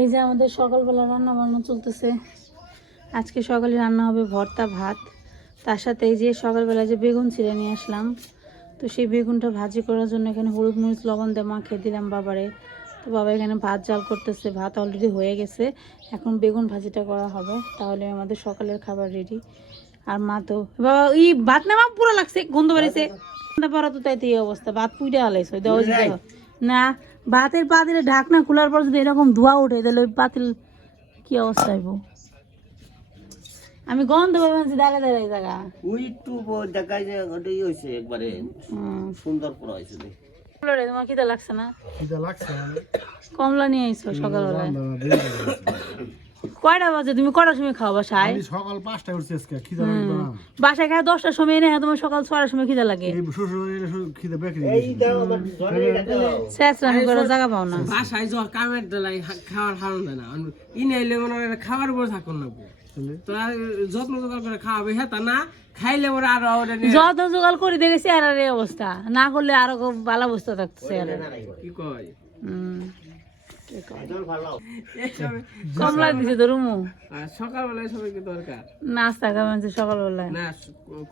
এই যে আমাদের সকালবেলা রান্না বান্না চলতেছে। আজকে সকালে রান্না হবে ভর্তা ভাত, তার সাথে এই যে সকালবেলা যে বেগুন ছিঁড়ে নিয়ে আসলাম, তো সেই বেগুনটা ভাজি করার জন্য এখানে হলুদ মরিচ লবণ দিয়ে মাখিয়ে দিলাম বাবারে। তো বাবা এখানে ভাত জাল করতেছে, ভাত অলরেডি হয়ে গেছে, এখন বেগুন ভাজিটা করা হবে, তাহলে আমাদের সকালের খাবার রেডি। আর মা তো বাবা এই ভাত নেওয়া পুরো লাগছে, গন্ধ বেরিয়েছে পড়া, তো তাই এই অবস্থা, ভাত পুইটা হালাইছে না। ভাতের পাতিলে ঢাকনা খোলার পর যদি এরকম ধোয়া উঠে তাহলে ওই পাতিল কি অবস্থা হইব? আমি গন্ধ পাচ্ছি দাঁড়ায় দাঁড়ায় জায়গা ওই একটু দেখায় যে ওটাই হয়েছে একবারে সুন্দর করা হয়েছে। তোমার খিদা লাগছে না? খিদা লাগছে মানে কমলা নিয়ে আইছো সকালবেলায়? কয়টা বাজে? তুমি কটার সময় খাও বাসায়? আমি সকাল 5টায় উঠছি আজকে, খিদা লাগবে না। বাসায় খায় 10টার সময় এনে তোমার সকাল 6টার সময় খিদা লাগে? এই শ্বশুর খিদা বেকরি এই দাও আমার জলে শেষরানি করে জায়গা পাও না। বাসায় জ্বর কামের দেলাই খাওয়ার হারণ দেয় না, ইনে এলে মনে হয় খাওয়ার উপর থাকুন না, তোরা যত্ন জোগাড় করে খাওয়াবে, হ্যাঁ তা না খাইলে ওরা আরো যত্ন জোগাড় করে দেখেছি আর এই অবস্থা, না করলে আরো খুব ভালো অবস্থা থাকছে। কি কয় কমলা দিছে তো রুমু সকালবেলায় সবাইকে দরকার নাস্তা খাবেন সকালবেলায় না,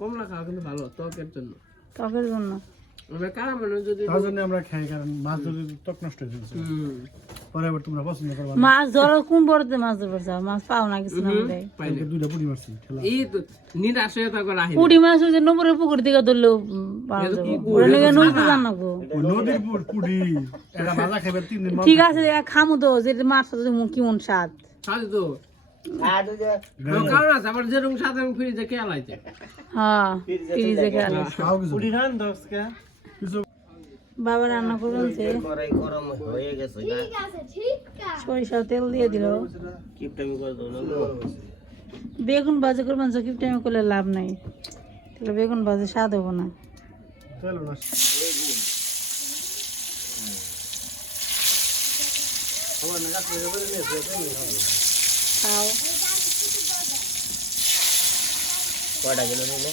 কমলা খাওয়া কিন্তু ভালো ত্বকের জন্য। ত্বকের জন্য কারা মানুষ যদি তার জন্য আমরা খাই, কারণ মাছ ধরে ত্বক নষ্ট হয়ে যাচ্ছে। পরে আবার তোমরা পছন্দ করবা না। মাছ ধরো কোন বড়তে মাছ ধরবে, যাও মাছ পাও না কিছু না বলে পাইলে দুইটা পুরি মারছি ঠেলা। এই তো নিরাশ হয়ে থাকো রাহি পুঁটি মাছ ওই যে নম্বরের পুকুর থেকে ধরলেও পাওয়া যাবে, ওরা লেগে নদীতে যান না গো। ওই নদীর পুরি এটা ভাজা খাইবে 3 দিন। ঠিক আছে খামু তো, যে মাছ কি মন স্বাদ। সাথে তো কারণ আছে আবার যেরকম সাধারণ ফ্রিজে কে আলাইতে। হ্যাঁ ফ্রিজে খেয়ালে খাও কিছু পুরি রান দশ কে কিছু বাবা রান্না করবেন যে কড়াই গরম হয়ে গেছে না, সরিষা তেল দিয়ে দিল। কিপটামি করে দাও না। বেগুন ভাজি করবেন যে কিপটামি করলে লাভ নাই, তাহলে বেগুন ভাজি স্বাদ হবো না। চলো না খাও কয়টা কিলো নিলে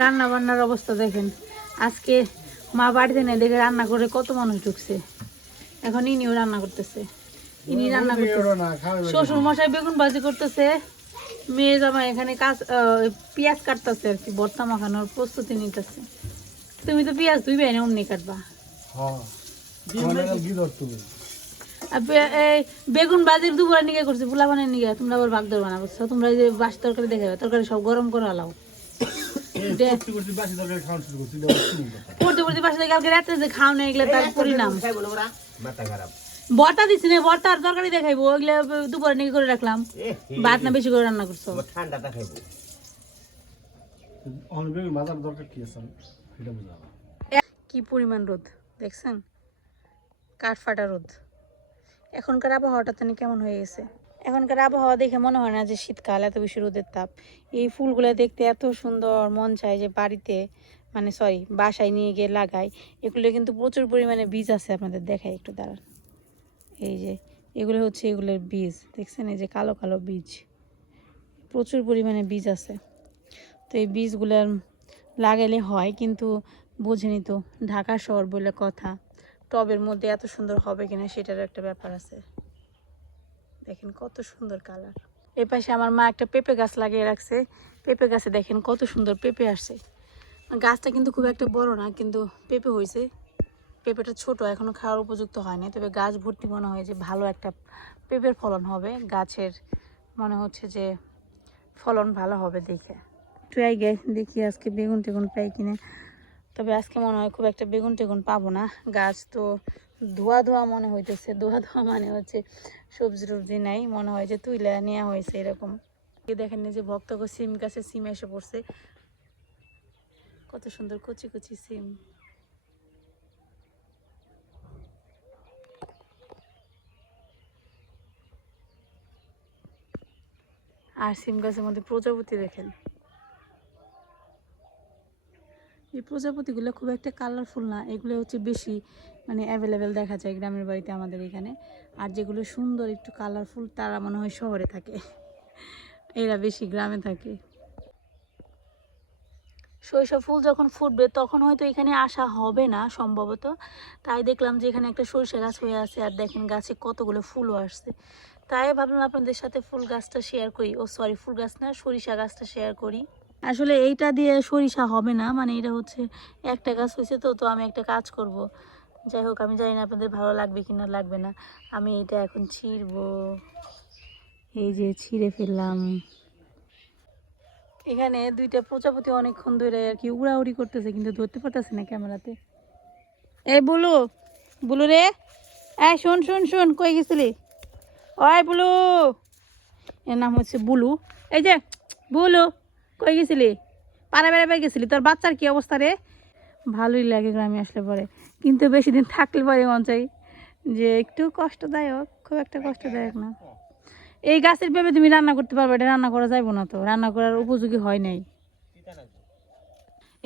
রান্না বান্নার অবস্থা দেখেন, আজকে মা বাড়িতে নেই দেখে রান্না করে কত মানুষ ঢুকছে। এখন ইনিও রান্না করতেছে, ইনি রান্না করতেছে, না খাওয়া শ্বশুর মশাই বেগুন ভাজি করতেছে, মেয়ে জামাই এখানে পেঁয়াজ কাটতেছে আর কি, ভর্তা মাখানোর প্রস্তুতি নিতেছে। তুমি তো পেঁয়াজ ধুইবে না, অমনি কাটবা। হ্যাঁ আমাদের কি দর তুমি এই বেগুন ভাজির দুপুরে নিকে করছি, পোলা বানিয়ে নিকে, তোমরা আবার ভাগ ধরবা না বুঝছো? তোমরা এই যে বাসি তরকারি দেখাবে, তরকারি সব গরম করে আলাও। করতে বাসি তরকারি খাওয়া শুরু করছি। পড়তে পড়তে বাসা থেকে কালকে রাত্রে যে খাও না, এগুলো তার পরিণাম। খাইবো না ওরা, মাথা খারাপ। ভর্তা দিচ্ছি না, ভর্তা আর তরকারি দেখাইবো, ওইগুলো দুপুরে নিকে করে রাখলাম। ভাত না বেশি করে রান্না করছো? ঠান্ডাটা খাইবো। অনেক মাথার দরকার কি আছে এটা বুঝাবো। কি পরিমাণ রোদ দেখছেন, কাঠ ফাটা রোদ। এখনকার আবহাওয়াটা তো কেমন হয়ে গেছে, এখনকার আবহাওয়া দেখে মনে হয় না যে শীতকাল, এত বেশি রোদের তাপ। এই ফুলগুলো দেখতে এত সুন্দর, মন চায় যে বাড়িতে মানে সরি বাসায় নিয়ে গিয়ে লাগাই। এগুলো কিন্তু প্রচুর পরিমাণে বীজ আছে, আপনাদের দেখাই একটু দাঁড়ান। এই যে এগুলো হচ্ছে এগুলোর বীজ, দেখছেন এই যে কালো কালো বীজ, প্রচুর পরিমাণে বীজ আছে। তো এই বীজগুলো লাগাইলে হয়, কিন্তু বোঝেনি তো, ঢাকা শহর বলে কথা, টবের মধ্যে এত সুন্দর হবে কিনা সেটার একটা ব্যাপার আছে। দেখেন কত সুন্দর কালার। এই পাশে আমার মা একটা পেঁপে গাছ লাগিয়ে রাখছে, পেঁপে গাছে দেখেন কত সুন্দর পেঁপে আসছে। গাছটা কিন্তু খুব একটা বড় না, কিন্তু পেঁপে হয়েছে। পেঁপেটা ছোট, এখনো খাওয়ার উপযুক্ত হয়নি, তবে গাছ ভর্তি মনে হয় যে ভালো একটা পেঁপের ফলন হবে। গাছের মনে হচ্ছে যে ফলন ভালো হবে দেখে। ট্রাই গে দেখি আজকে বেগুন টেগুন পাই কিনা, তবে আজকে মনে হয় খুব একটা বেগুন টেগুন পাবো না। গাছ তো ধোয়া ধোয়া মনে হইতেছে, ধোয়া ধোয়া মানে হচ্ছে সবজি টবজি নাই, মনে হয় যে তুইলা নেওয়া হয়েছে এরকম। দেখেন যে ভক্তকে সিম গাছে সিম এসে পড়ছে, কত সুন্দর কচি কচি সিম। আর সিম গাছের মধ্যে প্রজাপতি দেখেন, এই প্রজাপতিগুলো খুব একটা কালারফুল না, এগুলো হচ্ছে বেশি মানে অ্যাভেলেবেল দেখা যায় গ্রামের বাড়িতে আমাদের এখানে। আর যেগুলো সুন্দর একটু কালারফুল তারা মনে হয় শহরে থাকে, এরা বেশি গ্রামে থাকে। সরিষা ফুল যখন ফুটবে তখন হয়তো এখানে আসা হবে না সম্ভবত, তাই দেখলাম যে এখানে একটা সরিষা গাছ হয়ে আছে, আর দেখেন গাছে কতগুলো ফুলও আসছে। তাই ভাবলাম আপনাদের সাথে ফুল গাছটা শেয়ার করি, ও সরি ফুল গাছ না, সরিষা গাছটা শেয়ার করি। আসলে এইটা দিয়ে সরিষা হবে না, মানে এটা হচ্ছে একটা গাছ হয়েছে, তো আমি একটা কাজ করব। যাই হোক, আমি জানি না আপনাদের ভালো লাগবে কিনা লাগবে না। আমি এটা এখন ছিঁড়বো, এই যে ছিঁড়ে ফেললাম। এখানে দুইটা প্রজাপতি অনেকক্ষণ ধরে আর কি উড়াউড়ি করতেছে, কিন্তু ধরতে পারতেছে না ক্যামেরাতে। এই বুলু, বুলু রে, এই শোন শোন শোন, কই গেছিলি? ওই বুলু, এর নাম হচ্ছে বুলু। এই যে বুলু, কই গেছিলি? পাড়া বেড়াবে গেছিলি? তোর বাচ্চার কি অবস্থা রে? ভালোই লাগে গ্রামে আসলে পরে, কিন্তু বেশি দিন থাকলে পরে মন চাই যে একটু কষ্টদায়ক, খুব একটা কষ্টদায়ক না। এই গাছের পেঁপে তুমি রান্না করতে পারবে? এটা রান্না করা যাইব না, তো রান্না করার উপযোগী হয় নাই।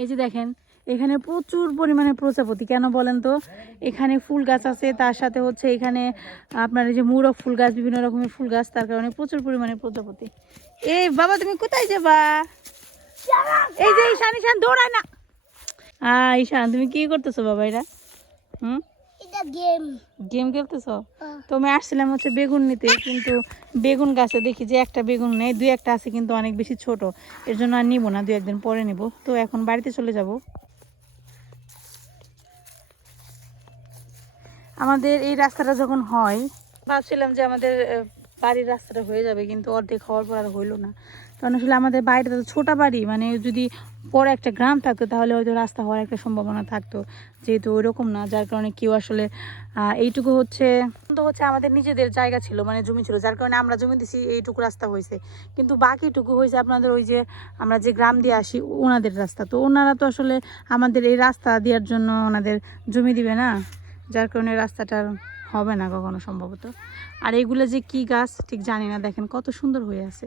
এই যে দেখেন এখানে প্রচুর পরিমাণে প্রজাপতি, কেন বলেন তো? এখানে ফুল গাছ আছে, তার সাথে হচ্ছে এখানে আপনার এই যে মুরগ ফুল গাছ, বিভিন্ন রকমের ফুল গাছ, তার কারণে প্রচুর পরিমাণে প্রজাপতি। এই বাবা তুমি কোথায় যাবা? এই যে ঈশান, ঈশান দৌড়ায় না। ঈশান তুমি কি করতেছো বাবা? এটা গেম খেলতেছো? তো আমি আসছিলাম হচ্ছে বেগুন নিতে, কিন্তু বেগুন গাছে দেখি যে একটা বেগুন নেই, দুই একটা আছে কিন্তু অনেক বেশি ছোট, এর জন্য আর নিবো না, 2-1 দিন পরে নিব। তো এখন বাড়িতে চলে যাব। আমাদের এই রাস্তাটা যখন হয়, ভাবছিলাম যে আমাদের বাড়ির রাস্তাটা হয়ে যাবে, কিন্তু অর্ধেক হওয়ার পর আর হইলো না। কারণ আসলে আমাদের বাড়িটা তো ছোটো বাড়ি, মানে যদি পরে একটা গ্রাম থাকতো তাহলে হয়তো রাস্তা হওয়ার একটা সম্ভাবনা থাকতো, যেহেতু ওইরকম না, যার কারণে কেউ আসলে এইটুকু হচ্ছে আমাদের নিজেদের জায়গা ছিল, মানে জমি ছিল, যার কারণে আমরা জমি দিছি, এইটুকু রাস্তা হয়েছে। কিন্তু বাকিটুকু হয়েছে আপনাদের ওই যে আমরা যে গ্রাম দিয়ে আসি ওনাদের রাস্তা, তো ওনারা তো আসলে আমাদের এই রাস্তা দেওয়ার জন্য ওনাদের জমি দিবে না, যার কারণে রাস্তাটা হবে না কখনো সম্ভবত। আর এইগুলো যে কি গাছ ঠিক জানি না, দেখেন কত সুন্দর হয়ে আছে,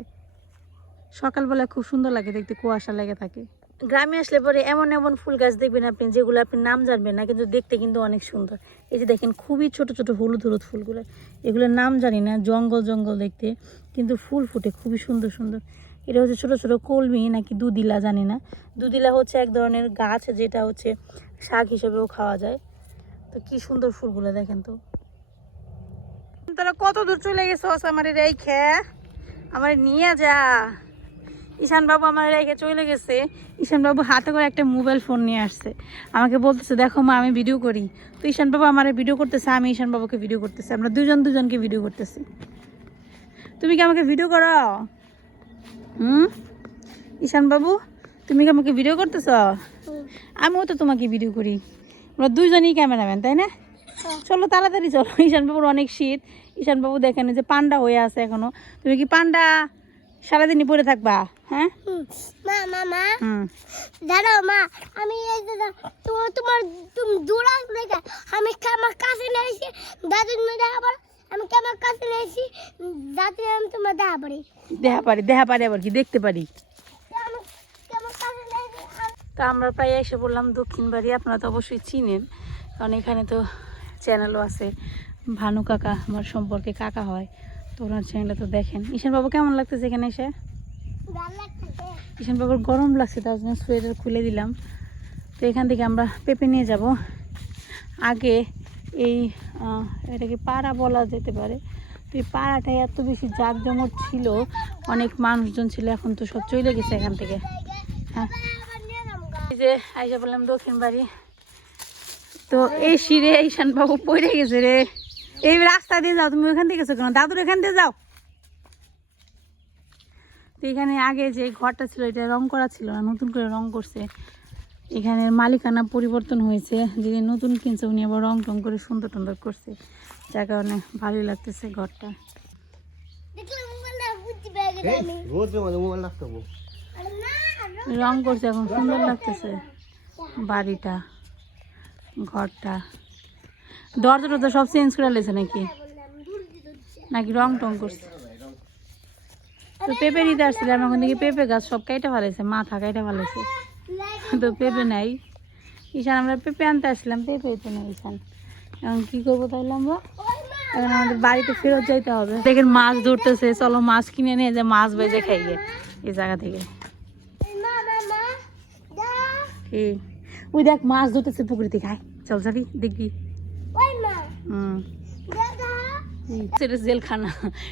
সকালবেলা খুব সুন্দর লাগে দেখতে, কুয়াশা লেগে থাকে। গ্রামে আসলে পরে এমন এমন ফুল গাছ দেখবেন আপনি, যেগুলো আপনি নাম জানবেন না, কিন্তু দেখতে কিন্তু অনেক সুন্দর। এই যে দেখেন খুবই ছোট ছোট হলুদ হলুদ ফুলগুলো, এগুলোর নাম জানি না, জঙ্গল জঙ্গল দেখতে, কিন্তু ফুল ফুটে খুবই সুন্দর সুন্দর। এটা হচ্ছে ছোট ছোট কলমি নাকি দুদিলা জানি না। দুদিলা হচ্ছে এক ধরনের গাছ, যেটা হচ্ছে শাক হিসেবেও খাওয়া যায়। তো কি সুন্দর ফুলগুলো দেখেন তো। তোরা কত দূর চলে গেছো আমার রেখে? আমার নিয়ে যা। ঈশান বাবু আমার রেখে চলে গেছে। ঈশান বাবু হাতে করে একটা মোবাইল ফোন নিয়ে আসছে, আমাকে বলতেছে দেখো মা আমি ভিডিও করি। তো ঈশান বাবু আমার ভিডিও করতেছে, আমি ঈশান বাবুকে ভিডিও করতেছি, আমরা দুজনকে ভিডিও করতেছি। তুমি কি আমাকে ভিডিও করো? ঈশান বাবু তুমি কি আমাকে ভিডিও করতেছ? আমিও তো তোমাকে ভিডিও করি, আমরা দুইজনই ক্যামেরাম্যান, তাই না? চলো তাড়াতাড়ি চলো। ঈশান বাবুর অনেক শীত। ঈশান বাবু দেখেন যে পান্ডা হয়ে আছে এখনো। তুমি কি পান্ডা সারাদিনই পরে থাকবা? হ্যাঁ মা মা মা দাঁড়াও মা, আমি তোমার তুমি দূরা দেখা আমি আমার কাছে নিয়েছি দাদুর মেয়ে আবার আমি আমার কাছে নিয়েছি দাদি, আমি তোমার দেখা পারি আবার কি দেখতে পারি। তা আমরা প্রায় এসে বললাম দক্ষিণ বাড়ি, আপনারা তো অবশ্যই চিনেন, কারণ এখানে তো চ্যানেলও আছে। ভানু কাকা আমার সম্পর্কে কাকা হয়, তো ওনার চ্যানেলটা তো দেখেন। ঈশান বাবু কেমন লাগতেছে এখানে এসে? ঈশান বাবুর গরম লাগছে, তার জন্য সোয়েটার খুলে দিলাম। তো এখান থেকে আমরা পেঁপে নিয়ে যাব। আগে এই এটাকে পাড়া বলা যেতে পারে, তো এই পাড়াটায় এত বেশি জাঁকজমট ছিল, অনেক মানুষজন ছিল, এখন তো সব চলে গেছে এখান থেকে। হ্যাঁ এই যে আইসা বললাম দক্ষিণ বাড়ি। তো এই শিরে ঈশান বাবু পড়ে গেছে রে। এই রাস্তা দিয়ে যাও, তুমি ওখান থেকে গেছো কেন? দাদুর এখান দিয়ে যাও। তো এখানে আগে যে ঘরটা ছিল এটা রং করা ছিল না, নতুন করে রং করছে। এখানে মালিকানা পরিবর্তন হয়েছে, যিনি নতুন কিনছে উনি আবার রং টং করে সুন্দর টুন্দর করছে, যার কারণে ভালোই লাগতেছে ঘরটা। রং করছে এখন সুন্দর লাগতেছে বাড়িটা, ঘরটা। দরজা টরজা সব চেঞ্জ করে লেছে নাকি রং টং করছে? তো পেঁপে নিতে আসছিলাম, এখন দেখি পেঁপে গাছ সব কাইটা ফেলেছে, মাথা কাইটা ফেলেছে, তো পেঁপে নাই। ঈশান আমরা পেঁপে আনতে আসলাম, পেঁপে তো নেই ঈশান। এখন কী করবো তাহলে আমরা? এখন আমাদের বাড়িতে ফেরত যাইতে হবে। দেখেন মাছ ধরতেছে, চলো মাছ কিনে নিয়ে যে মাছ বেজে খাইয়ে এই জায়গা থেকে। এই ওই দেখ মাছ ধরতেছে পুকুর থেকে, আয় চল যাবি দেখবি। ওই মা দাদা এটা জেলখানা,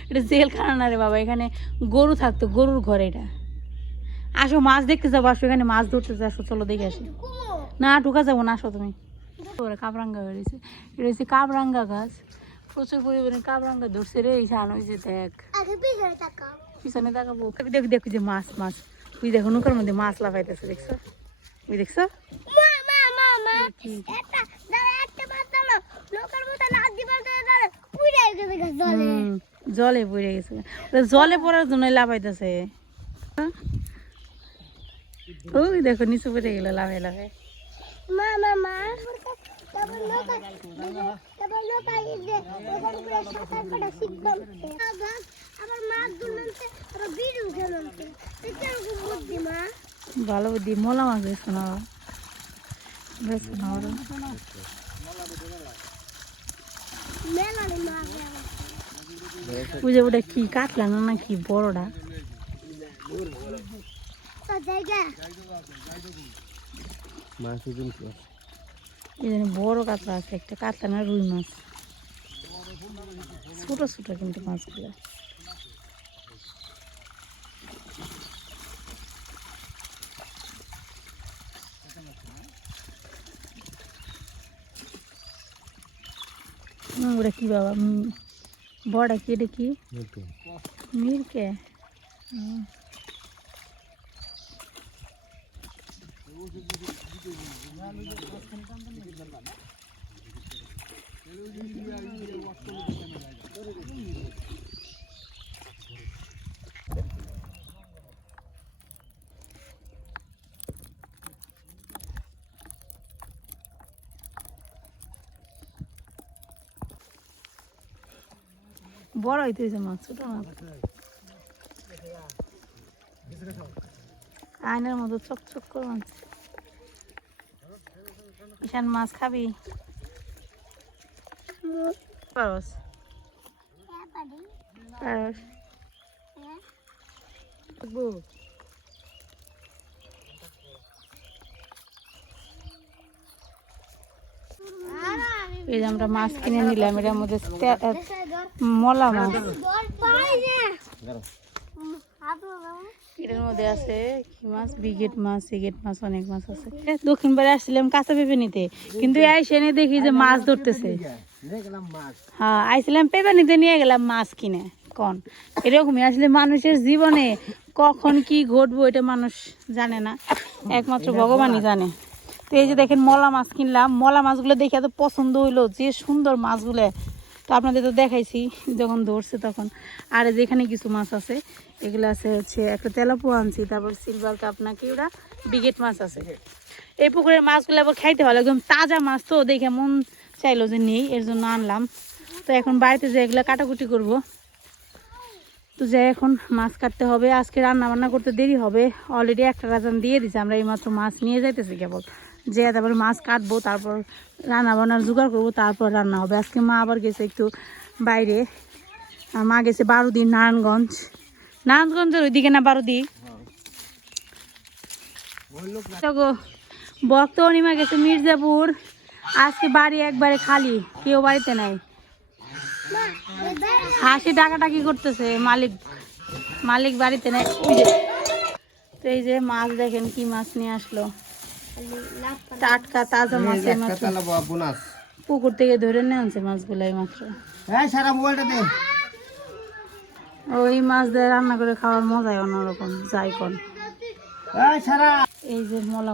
এটা জেলখানা না রে বাবা, এখানে গরু থাকতো, গরুর ঘর এটা। আসো মাছ দেখতে যাবো, আসো এখানে মাছ ধরতে আসো, চলো দেখে আসি। কুমো না ঢুকা যাবো না, আসো তুমি। কাবরাঙ্গা হয়ে রয়েছে, এটা হচ্ছে কাবরাঙ্গা গাছ, প্রচুর পরিমাণে কাবরাঙ্গা ধরছে রে। এই সান হয়েছে দেখ, আগে পিছনে তাকাও পিছনে তাকাবো, দেখো দেখো যে মাছ মাছ, ওই দেখো নৌকার মধ্যে মাছ লাফাইতেছে, দেখছো ওই দেখছো। মা মা মা মা একটা দাদা একটা মাছ দাও লোকাল মতো না দিবার দাদা পুড়ে গেছে জলে জলে পড়ে গেছে, ওটা জলে পড়ার জন্য লাফাইতেছে। ওই দেখো নিচে পড়ে গেল লাফাই লাফাই। মা মা মা তারপর লোকাল ইদে ওখানে পুরো সাঁতার কাটা শিখবাম আবার মাছ ধরতে আবার বিড়ু খেলতে এটা কি বুদ্ধি মা ভালো বুদ্ধি, মলা মাছ বেছো না বেছো না ওরা। মেলানি মাছ বুঝে ওটা কি কাটলা না নাকি বড়টা, তো জায়গা এই জন্য বড় কাতলা আছে একটা, কাতলা না রুই মাছ, ছোট ছোট কিন্তু মাছগুলো। ওটা কি বাবা, বড়া কি, এটা কি মিরকে? বড় হইতেছে মাছ, ছোট মাছ আয়নার মতো চকচক করে মাছ। ঈশান মাছ খাবি? পারস পারস এই যে আমরা মাছ কিনে নিলাম, এটার মধ্যে মলা মাছ, এটার মধ্যে আছে কি মাছ, বিগেট মাছ, সিগেট মাছ, অনেক মাছ আছে। দক্ষিণ বাড়ি আসছিলাম কাঁচা পেঁপে নিতে, কিন্তু আইসে এনে দেখি যে মাছ ধরতেছে। হ্যাঁ আইছিলাম পেঁপে নিতে, নিয়ে গেলাম মাছ কিনে। কন এরকমই আসলে মানুষের জীবনে কখন কি ঘটবো এটা মানুষ জানে না, একমাত্র ভগবানই জানে। তো এই যে দেখেন মলা মাছ কিনলাম, মলা মাছগুলো দেখে এত পছন্দ হইলো, যে সুন্দর মাছগুলো। তো আপনাদের তো দেখাইছি যখন ধরছে তখন। আর যেখানে কিছু মাছ আছে, এগুলো আছে হচ্ছে একটা তেলাপোয়া আনছি, তারপর সিলভার কাপ নাকি ওরা বিগেট মাছ আছে। এই পুকুরের মাছগুলো আবার খাইতে ভালো, একদম তাজা মাছ, তো দেখে মন চাইলো যে নেই, এর জন্য আনলাম। তো এখন বাড়িতে যে এগুলো কাটাকুটি করব, তো যে এখন মাছ কাটতে হবে। আজকে রান্না বান্না করতে দেরি হবে, অলরেডি একটা রাজান দিয়ে দিছে, আমরা এইমাত্র মাছ নিয়ে যাইতেছি কেবল, যে তারপর মাছ কাটবো, তারপর রান্না বান্নার জোগাড় করবো, তারপর রান্না হবে। আজকে মা আবার গেছে একটু বাইরে, আর মা গেছে 12 দিন নারায়ণগঞ্জ, নারায়ণগঞ্জের ওইদিকে না 12 দিন বক্ত অনিমা গেছে মির্জাপুর। আজকে বাড়ি একবারে খালি, কেউ বাড়িতে নাই। হাসি ডাকাডাকি করতেছে, মালিক বাড়িতে নাই। তো এই যে মাছ দেখেন কি মাছ নিয়ে আসলো, টাটকা তাজা মাছ, পুকুর থেকে ধরে নিয়ে আনছে মাছগুলো এই মাত্র। ওই মাছ দিয়ে রান্না করে খাওয়ার মজাই অন্যরকম, যাই কোন। এই যে মলা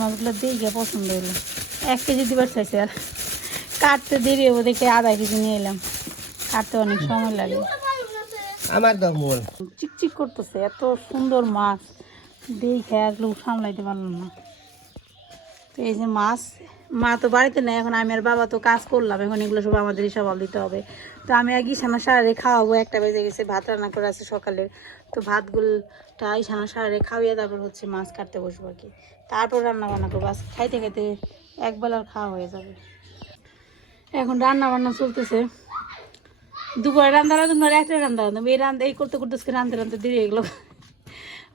মাছগুলো দেখে পছন্দ হইলো, 1 কেজি দিবার চাইছে, আর কাটতে দেরি হবো দেখে আধা কেজি নিয়ে এলাম, কাটতে অনেক সময় লাগে। আমার দাও মোল চিকচিক করতেছে, এত সুন্দর মাছ দেখে আর লোক সামলাইতে পারলাম না। তো এই যে মাছ, মা তো বাড়িতে নেই এখন, আমি আর বাবা তো কাজ করলাম, এখন এগুলো সব আমাদেরই সবাল দিতে হবে। তো আমি আর ঈশানা সারারে খাওয়াবো, 1টা বেজে গেছে, ভাত রান্না করে আছে সকালের। তো ভাতগুলোটা ঈশানা সারারে খাওয়াইয়া তারপর হচ্ছে মাছ কাটতে বসবো আর কি, তারপর রান্না বান্না করবো। আজকে খাইতে খাইতে একবেলার খাওয়া হয়ে যাবে। এখন রান্না বান্না চলতেছে, দুপুরে রান্না রাঁধুন, রাত্রে রান্না রাঁধুন, এই করতে করতে রাঁধতে দেরি হয়ে গেলো।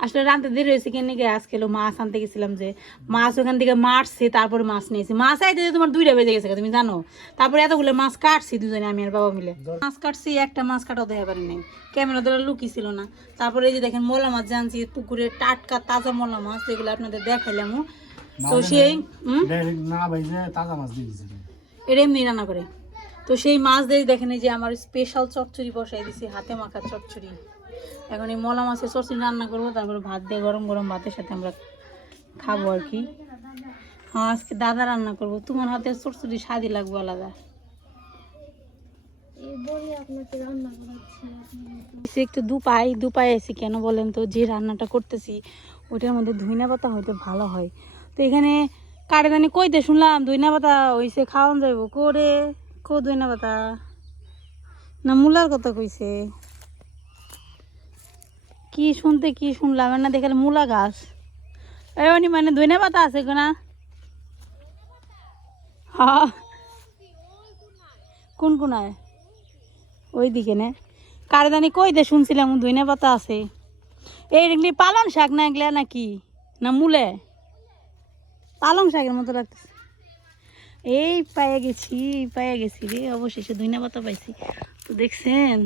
আসলে রান্তে দেরি হয়েছে কেন গিয়ে আজকে হলো মাছ আনতে গেছিলাম, যে মাছ ওখান থেকে মারছে, তারপরে মাছ নিয়েছি। মাছ আইতে তোমার 2টা বেজে গেছে তুমি জানো। তারপরে এতগুলো মাছ কাটছি দুজনে, আমি আর বাবা মিলে মাছ কাটছি। একটা মাছ কাটাও দেখা পারি নাই, ক্যামেরা ধরে লুকি ছিল না। তারপরে এই যে দেখেন মোলা মাছ জানছি, পুকুরে টাটকা তাজা মোলা মাছ, যেগুলো আপনাদের দেখাইলাম। তো সেই ডাইরেক্ট না ভাইজে তাজা মাছ দিয়ে দিয়েছে। এটা এমনি রান্না করে। তো সেই মাছ দিয়ে দেখেন এই যে আমার স্পেশাল চচ্চড়ি বসাই দিছি, হাতে মাখা চচ্চড়ি। এখন এই মলা মাছের চচ্চড়ি রান্না করবো, তারপরে ভাত দিয়ে গরম গরম ভাতের সাথে আমরা খাবো আর কি। হ্যাঁ আজকে দাদা রান্না করবো, তোমার হাতে চচ্চড়ি স্বাদই লাগবে আলাদা। একটু দুপাই আছি কেন বলেন তো, যে রান্নাটা করতেছি ওইটার মধ্যে ধইনা পাতা হয়তো ভালো হয়। তো এখানে কাটাদানি কইতে শুনলাম ধইনা পাতা হইছে খাওয়ান যাইব করে, ধইনা পাতা না মূলার কথা কইছে, কি শুনলাম না, দেখালে মূলা গাছ এমনি মানে ধইনা পাতা আছে না। হ্যাঁ কোন কোনায় ওই দিকে না, কাটাদানি কইতে শুনছিলাম ধইনা পাতা আছে। এইগুলি পালং শাক না এগুলা নাকি না মূলে, পালং শাকের মতো লাগতেছে। এই পায়ে গেছি রে, অবশেষে ধইনা পাতা পাইছি। তো দেখছেন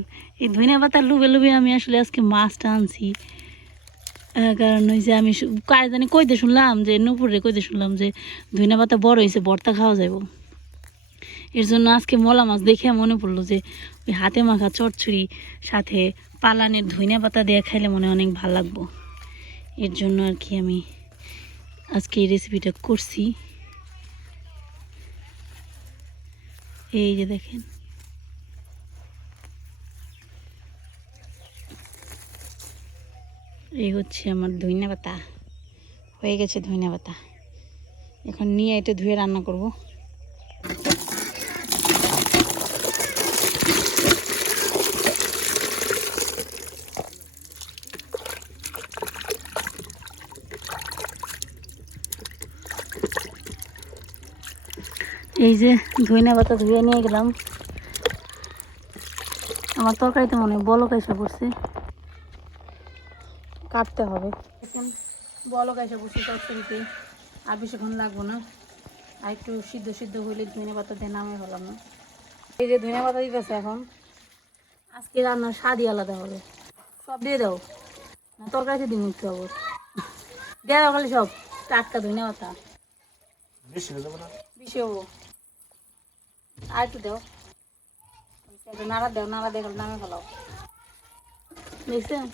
এই ধইনা পাতার লুবে আমি আসলে আজকে মাছটা আনছি। কারণ ওই যে আমি কার জানি কইতে শুনলাম যে নুপুরে কইতে শুনলাম যে ধইনা পাতা বড় হয়েছে, ভর্তা খাওয়া যাব। এর জন্য আজকে মলা মাছ দেখে মনে পড়লো যে ওই হাতে মাখা চচ্চড়ি সাথে পালানের ধইনা পাতা দিয়ে খাইলে মনে অনেক ভালো লাগবো। এর জন্য আর কি আমি আজকে এই রেসিপিটা করছি। এই যে দেখেন এই হচ্ছে আমার ধইনা পাতা, হয়ে গেছে ধইনা পাতা। এখন নিয়ে এটা ধুয়ে রান্না করব। এই যে ধইনা পাতা ধুয়ে নিয়ে গেলাম। আমার তরকারিতে মনে হয় বলক এসে পড়ছে, কাটতে হবে। এখন বলক এসে পড়ছে তরকারিতে, আর বেশিক্ষণ লাগবো না। আর একটু সিদ্ধ হইলে ধইনা পাতা দিয়ে নামে হলাম না। এই যে ধইনা পাতা দিতেছে এখন, আজকে রান্নার স্বাদই আলাদা হবে। সব দিয়ে দাও না, তরকারিতে দিন একটু হবো, দিয়ে দাও খালি সব টাটকা ধইনা পাতা, বেশি হবো। আর একটু দাও, নাড়া দেখো নামে ফেলাও। দেখছেন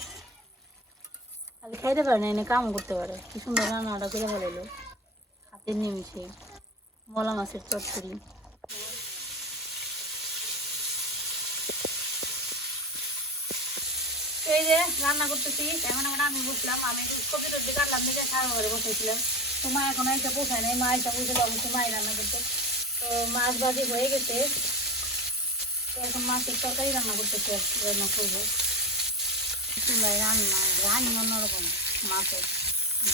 খালি খাইতে পারে না, এনে কামও করতে পারে। কি সুন্দর রান্নাটা করে ফেলাইলো, হাতের নিমিশে মলা মাছের চচ্চড়ি। এই যে রান্না করতেছি এখন, আমি বসলাম, আমি কপি টপি কাটলাম দেখে সারা ঘরে বসেছিলাম। তো মা এখন আইসা পোষায় নাই, মা আইসা বসে অবশ্যই মাই রান্না করতে। তো মাছ ভাজি হয়ে গেছে, এখন মাছের তরকারি রান্না করতেছি, রান্না করবো। চুলায় রান্না রান্না অন্যরকম, মাছের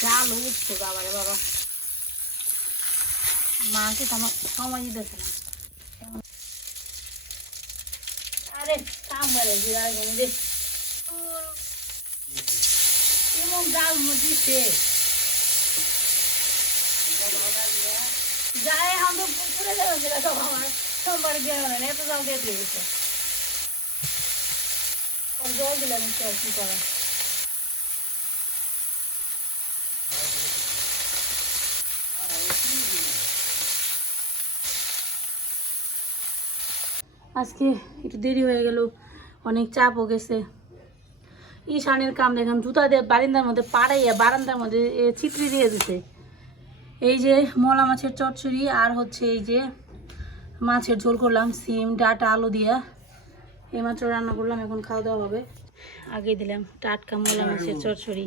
জালও উঠছে বাবারে বাবা। মাকে তো আমার সময় দিতেছে না। আরে কাম করে জিরা দে এমন জাল দিচ্ছে যায়, এখন তো পুকুরে যাবে সেটা সব আমার সোমবার দিয়ে না, এত জাল দিয়ে দিয়েছে। জল দিলাম কি করা। আজকে একটু দেরি হয়ে গেল, অনেক চাপও গেছে। ঈশানের কাম দেখেন, জুতা দিয়ে বারান্দার মধ্যে পাড়াইয়া বারান্দার মধ্যে ছিটরি দিয়ে দিছে। এই যে মলা মাছের চচ্চড়ি আর হচ্ছে এই যে মাছের ঝোল করলাম সিম ডাটা আলু দিয়া, এইমাত্র রান্না করলাম, এখন খাওয়া দাওয়া হবে। আগে দিলাম টাটকা মলা মাছের চচ্চড়ি,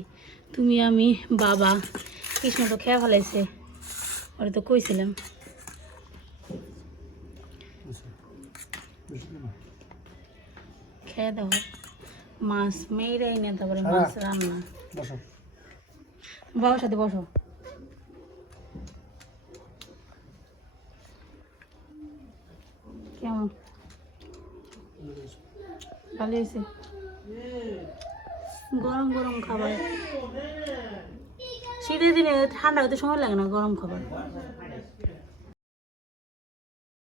তুমি আমি বাবা কৃষ্ণ তো খেয়ে ফেলাইছে, ওরা তো কইছিলাম। খেয়ে দাও, মাছ মেয়েরাই না, তারপরে মাছ রান্না। বাবার সাথে বসো। কেমন ভালো হয়েছে? গরম গরম খাবার শীতের দিনে ঠান্ডা হতে সময় লাগে না গরম খাবার